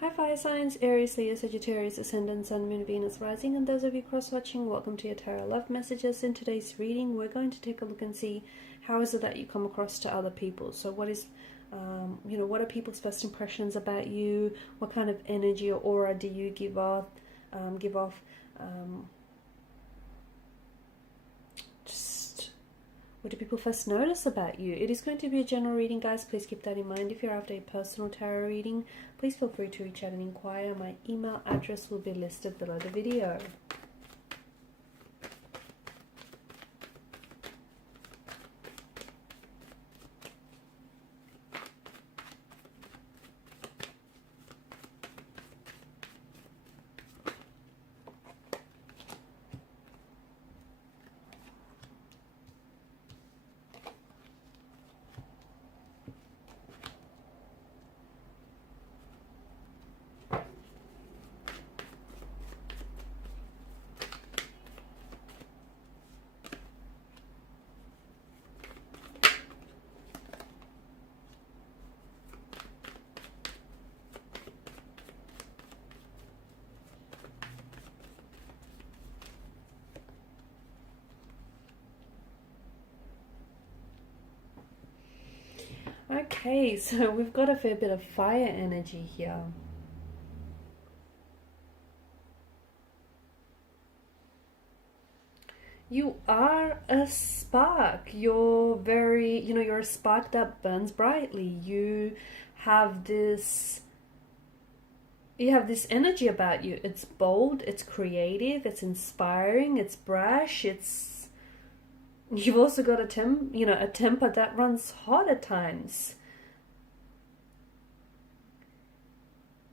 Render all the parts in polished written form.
Hi fire signs, Aries, Leo, Sagittarius, Ascendant, Sun, Moon, Venus, Rising, and those of you cross-watching, welcome to your Tarot Love Messages. In today's reading, we're going to take a look and see how is it that you come across to other people. So what is, what are people's first impressions about you? What kind of energy or aura do you give off? What do people first notice about you? It is going to be a general reading, guys. Please keep that in mind. If you're after a personal tarot reading, please feel free to reach out and inquire. My email address will be listed below the video. Okay, so we've got a fair bit of fire energy here. You are a spark. You're very, you're a spark that burns brightly. You have this energy about you. It's bold, it's creative, it's inspiring, it's brash, you've also got a temper that runs hot at times.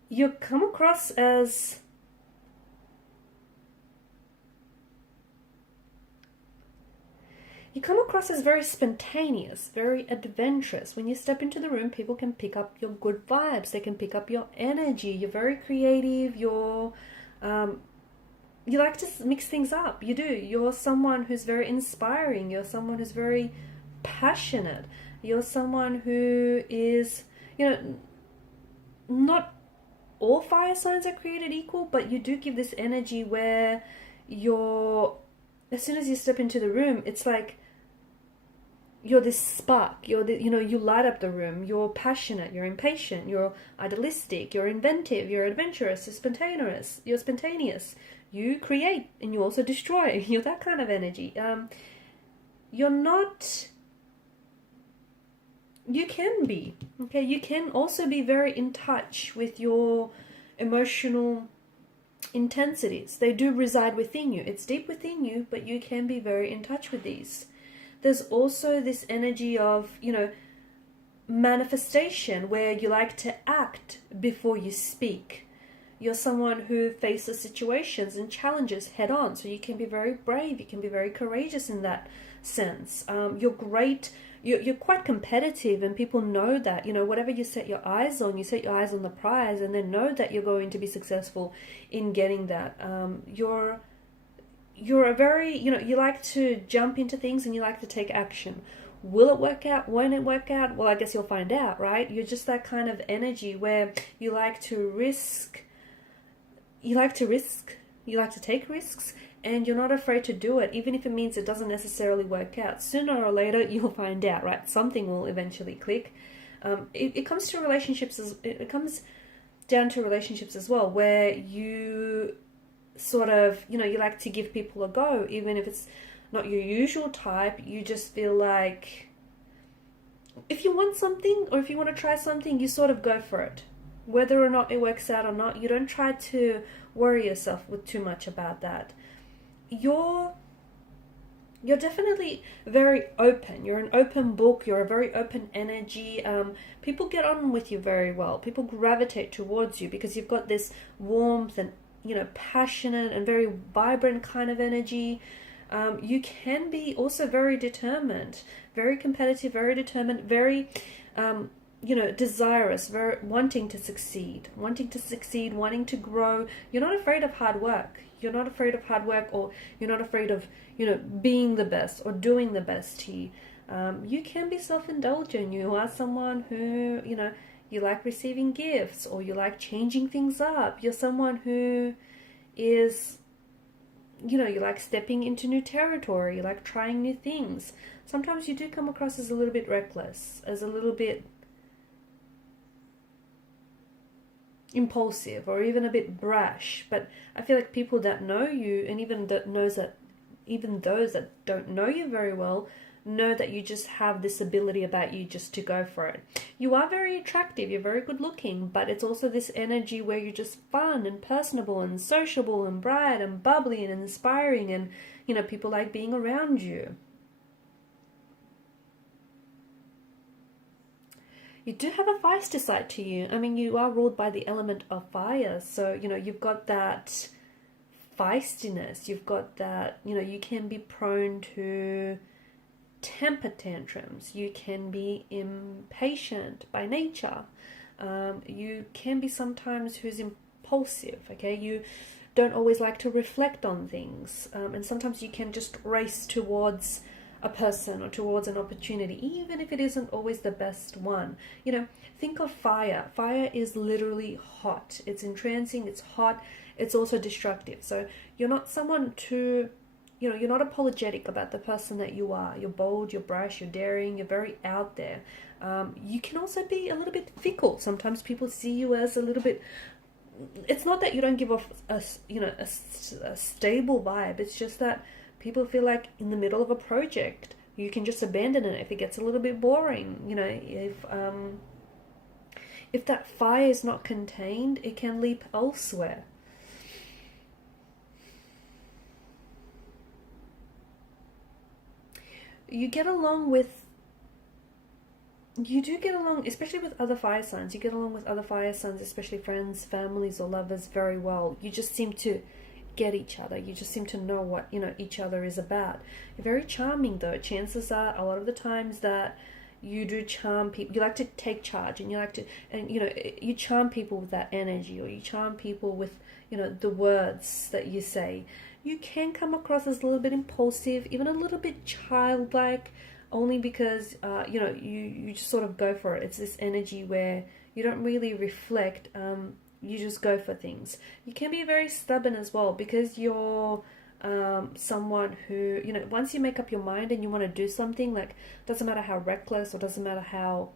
You come across as very spontaneous, very adventurous. When you step into the room, people can pick up your good vibes. They can pick up your energy. You're very creative. You like to mix things up. You do. You're someone who's very inspiring. You're someone who's very passionate. You're someone who is, not all fire signs are created equal, but you do give this energy where as soon as you step into the room, it's like you're this spark. You light up the room. You're passionate. You're impatient. You're idealistic. You're inventive. You're adventurous. You're spontaneous. You create and you also destroy. You're that kind of energy. You can be, okay? You can also be very in touch with your emotional intensities. They do reside within you. It's deep within you, but you can be very in touch with these. There's also this energy of, manifestation where you like to act before you speak. You're someone who faces situations and challenges head on, so you can be very brave, you can be very courageous in that sense. You're quite competitive, and people know that. Whatever you set your eyes on, you set your eyes on the prize, and then know that you're going to be successful in getting that. You're a very, you like to jump into things and you like to take action. Will it work out? Won't it work out? Well, I guess you'll find out, right? You're just that kind of energy where you like to risk. You like to take risks, and you're not afraid to do it, even if it means it doesn't necessarily work out. Sooner or later, you'll find out, right? Something will eventually click. It comes to relationships. It comes down to relationships as well, where you sort of, you like to give people a go, even if it's not your usual type. You just feel like if you want something, or if you want to try something, you sort of go for it. Whether or not it works out or not, you don't try to worry yourself with too much about that. You're definitely very open. You're an open book. You're a very open energy. People get on with you very well. People gravitate towards you because you've got this warmth and, passionate and very vibrant kind of energy. You can be also very determined, very competitive, very determined, very desirous, very wanting to succeed, wanting to grow. You're not afraid of hard work. You're not afraid of hard work, or you're not afraid of, being the best or doing the best here. You can be self-indulgent. You are someone who, you like receiving gifts, or you like changing things up. You're someone who is, you know, you like stepping into new territory, you like trying new things. Sometimes you do come across as a little bit reckless, as a little bit impulsive, or even a bit brash. But I feel like people that know you, and even those that don't know you very well, know that you just have this ability about you just to go for it. You are very attractive, you're very good looking, but it's also this energy where you're just fun and personable and sociable and bright and bubbly and inspiring, and, you know, people like being around you. You do have a feisty side to you. I mean, you are ruled by the element of fire, so, you know, you've got that feistiness, you've got that, you know, you can be prone to temper tantrums, you can be impatient by nature, you can be sometimes who's impulsive, okay, you don't always like to reflect on things, and sometimes you can just race towards a person or towards an opportunity, even if it isn't always the best one. You know, think of fire. Fire is literally hot. It's entrancing, it's hot, it's also destructive. So you're not someone to, you know, you're not apologetic about the person that you are. You're bold, you're brash, you're daring, you're very out there. You can also be a little bit fickle. Sometimes people see you as a little bit, it's not that you don't give off a stable vibe. It's just that people feel like in the middle of a project, you can just abandon it if it gets a little bit boring. You know, if that fire is not contained, it can leap elsewhere. You do get along, especially with other fire signs. You get along with other fire signs, especially friends, families, or lovers, very well. You just seem to get each other. You just seem to know what, you know, each other is about. You're very charming, though. Chances are, a lot of the times that you do charm people, you like to take charge, and you like to, and, you know, you charm people with that energy, or you charm people with, you know, the words that you say. You can come across as a little bit impulsive, even a little bit childlike, only because, you know, you just sort of go for it. It's this energy where you don't really reflect, you just go for things. You can be very stubborn as well, because you're someone who, you know, once you make up your mind and you want to do something, like, doesn't matter how reckless or doesn't matter how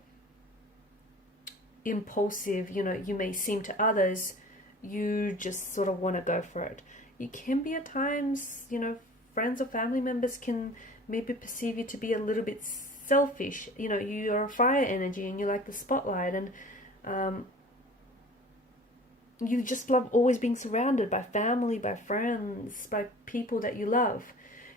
impulsive, you know, you may seem to others, you just sort of want to go for it. You can be at times, you know, friends or family members can maybe perceive you to be a little bit selfish. You know, you're a fire energy and you like the spotlight, and you just love always being surrounded by family, by friends, by people that you love.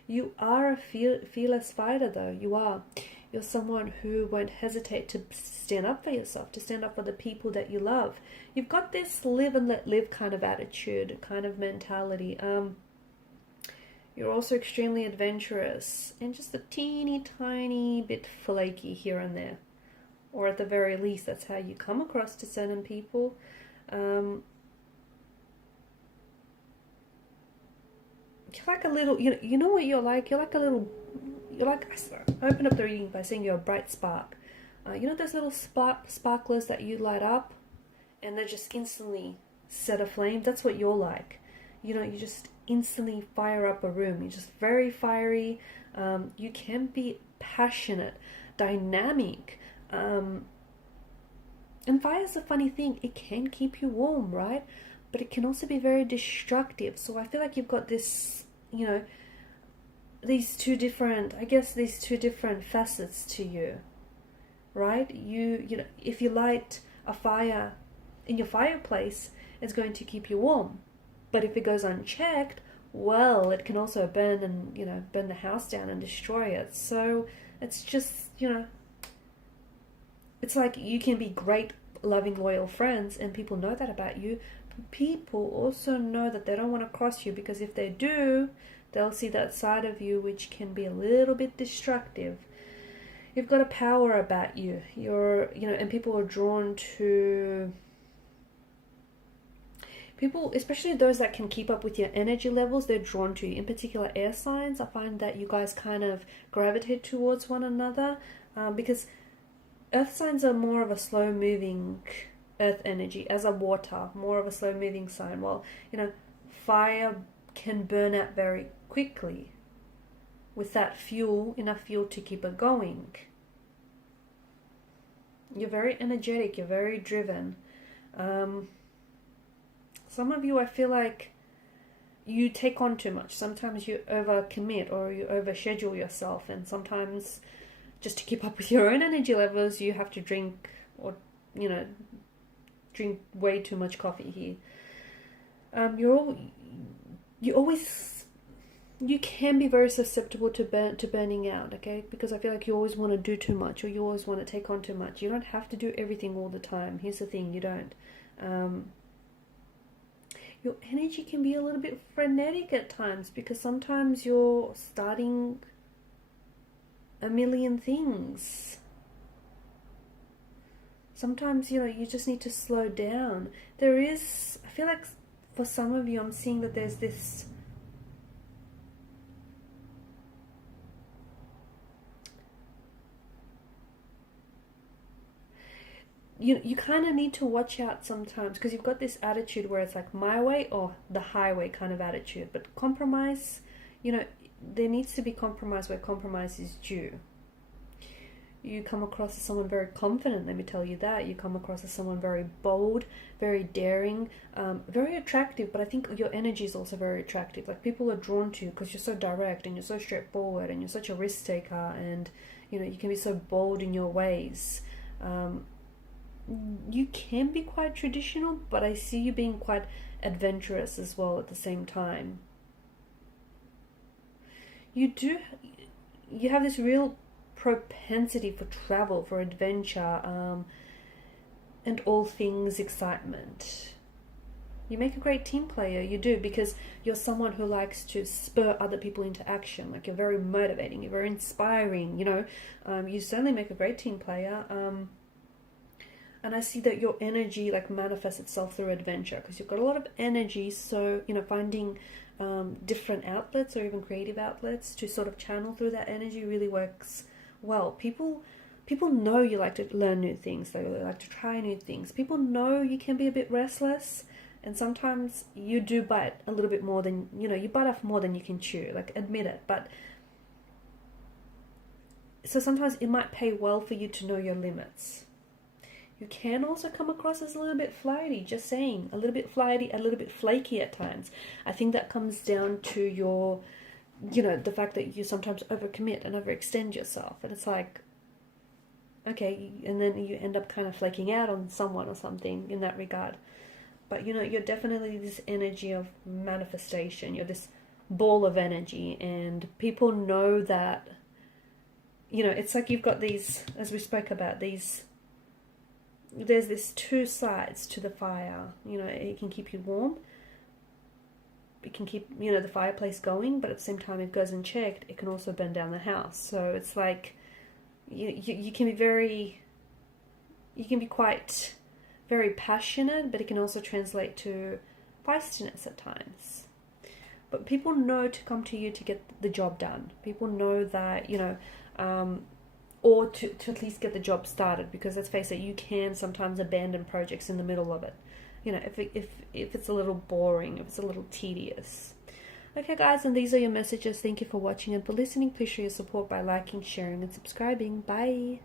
You are a fearless fighter, though. You are. You're someone who won't hesitate to stand up for yourself, to stand up for the people that you love. You've got this live and let live kind of attitude, kind of mentality. You're also extremely adventurous and just a teeny tiny bit flaky here and there. Or at the very least, that's how you come across to certain people. You're like a little, you know what you're like? You're like a little, I open up the reading by saying you're a bright spark. You know those little sparklers that you light up and they just instantly set aflame? That's what you're like. You know, you just instantly fire up a room. You're just very fiery. You can be passionate, dynamic. And fire's a funny thing. It can keep you warm, right? But it can also be very destructive. So I feel like you've got this, you know, these two different facets to you, right? You know, if you light a fire in your fireplace, it's going to keep you warm. But if it goes unchecked, well, it can also burn and, you know, burn the house down and destroy it. So it's just, you know, it's like you can be great, loving, loyal friends, and people know that about you. People also know that they don't want to cross you, because if they do, they'll see that side of you which can be a little bit destructive. You've got a power about you. You're, you know, and people are drawn to people, especially those that can keep up with your energy levels. They're drawn to you. In particular, air signs. I find that you guys kind of gravitate towards one another, because Earth signs are more of a slow moving earth energy, as a water, more of a slow moving sign. While, fire can burn out very quickly with that fuel, enough fuel to keep it going. You're very energetic, you're very driven. Some of you, I feel like you take on too much. Sometimes you overcommit or you overschedule yourself, and sometimes just to keep up with your own energy levels, you have to drink drink way too much coffee here. You can be very susceptible to burning out, okay? Because I feel like you always want to do too much, or you always want to take on too much. You don't have to do everything all the time. Here's the thing, you don't. Your energy can be a little bit frenetic at times, because sometimes you're starting a million things. Sometimes, you just need to slow down. I feel like for some of you, I'm seeing that there's this you kind of need to watch out sometimes, because you've got this attitude where it's like my way or the highway kind of attitude. But compromise, there needs to be compromise where compromise is due. You come across as someone very confident, let me tell you that. You come across as someone very bold, very daring, very attractive, but I think your energy is also very attractive. Like, people are drawn to you because you're so direct and you're so straightforward and you're such a risk taker, and you can be so bold in your ways. You can be quite traditional, but I see you being quite adventurous as well at the same time. You have this real propensity for travel, for adventure, and all things excitement. You make a great team player, you do, because you're someone who likes to spur other people into action. Like, you're very motivating, you're very inspiring, you certainly make a great team player. And I see that your energy manifests itself through adventure, because you've got a lot of energy. So, finding different outlets or even creative outlets to sort of channel through that energy really works well. People know you like to learn new things. They like to try new things. People know you can be a bit restless, and sometimes you do bite a little bit more than, you bite off more than you can chew. Admit it. But so sometimes it might pay well for you to know your limits. You can also come across as a little bit flighty, just saying. A little bit flighty, a little bit flaky at times. I think that comes down to your, the fact that you sometimes overcommit and overextend yourself. And it's like, okay, and then you end up kind of flaking out on someone or something in that regard. But, you're definitely this energy of manifestation. You're this ball of energy, and people know that, it's like you've got these, as we spoke about, there's this two sides to the fire. It can keep you warm. It can keep, the fireplace going, but at the same time, if it goes unchecked, it can also burn down the house. So it's like, you can be quite very passionate, but it can also translate to feistiness at times. But people know to come to you to get the job done. People know that, or to at least get the job started, because let's face it, you can sometimes abandon projects in the middle of it. If it's a little boring, if it's a little tedious. Okay, guys, and these are your messages. Thank you for watching and for listening. Please show your support by liking, sharing, and subscribing. Bye.